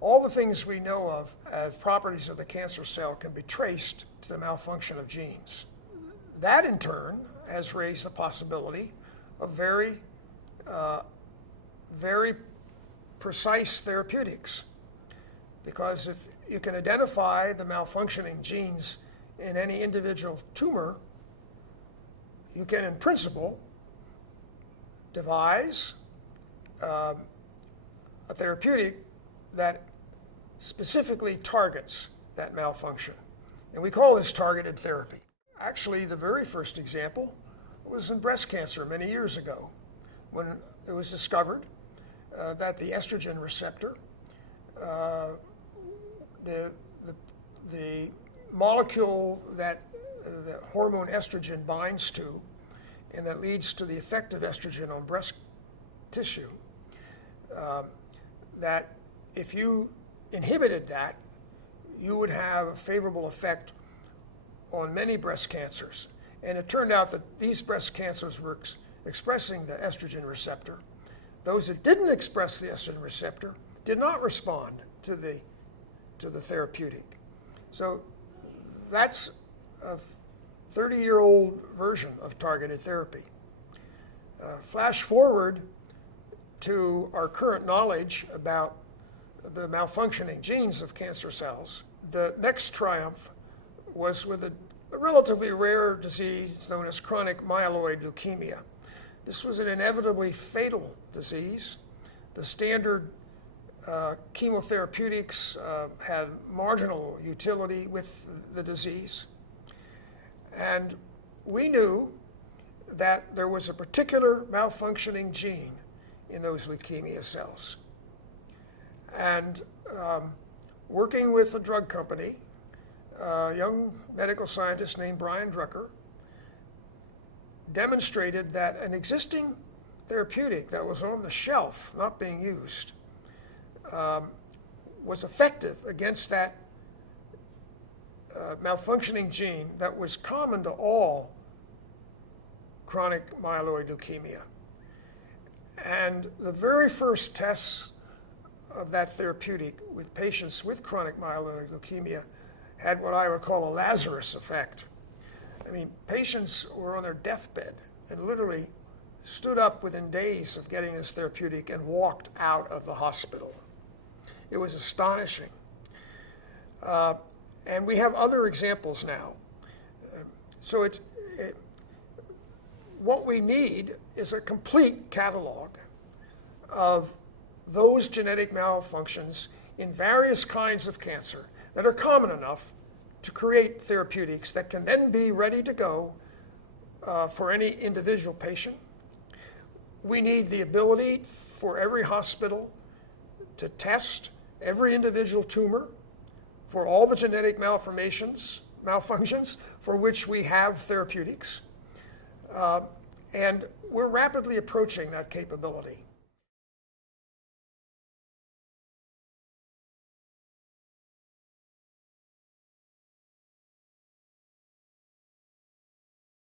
all the things we know of as properties of the cancer cell can be traced to the malfunction of genes. That, in turn, has raised the possibility of very precise therapeutics. Because if you can identify the malfunctioning genes in any individual tumor, you can, in principle, devise a therapeutic that specifically targets that malfunction. And we call this targeted therapy. Actually, the very first example was in breast cancer many years ago, when it was discovered that the estrogen receptor, the molecule that the hormone estrogen binds to and that leads to the effect of estrogen on breast tissue, that if you inhibited that, you would have a favorable effect on many breast cancers. And it turned out that these breast cancers were expressing the estrogen receptor. Those that didn't express the estrogen receptor did not respond to the therapeutic. So that's a 30-year-old version of targeted therapy. Flash forward to our current knowledge about the malfunctioning genes of cancer cells. The next triumph was with a relatively rare disease known as chronic myeloid leukemia. This was an inevitably fatal disease. The standard chemotherapeutics had marginal utility with the disease. And we knew that there was a particular malfunctioning gene in those leukemia cells. And working with a drug company, a young medical scientist named Brian Drucker demonstrated that an existing therapeutic that was on the shelf, not being used, was effective against that malfunctioning gene that was common to all chronic myeloid leukemia. And the very first tests of that therapeutic with patients with chronic myeloid leukemia had what I would call a Lazarus effect. I mean, patients were on their deathbed and literally stood up within days of getting this therapeutic and walked out of the hospital. It was astonishing. And we have other examples now. So what we need is a complete catalog of those genetic malfunctions in various kinds of cancer that are common enough to create therapeutics that can then be ready to go for any individual patient. We need the ability for every hospital to test every individual tumor for all the genetic malfunctions for which we have therapeutics. And we're rapidly approaching that capability.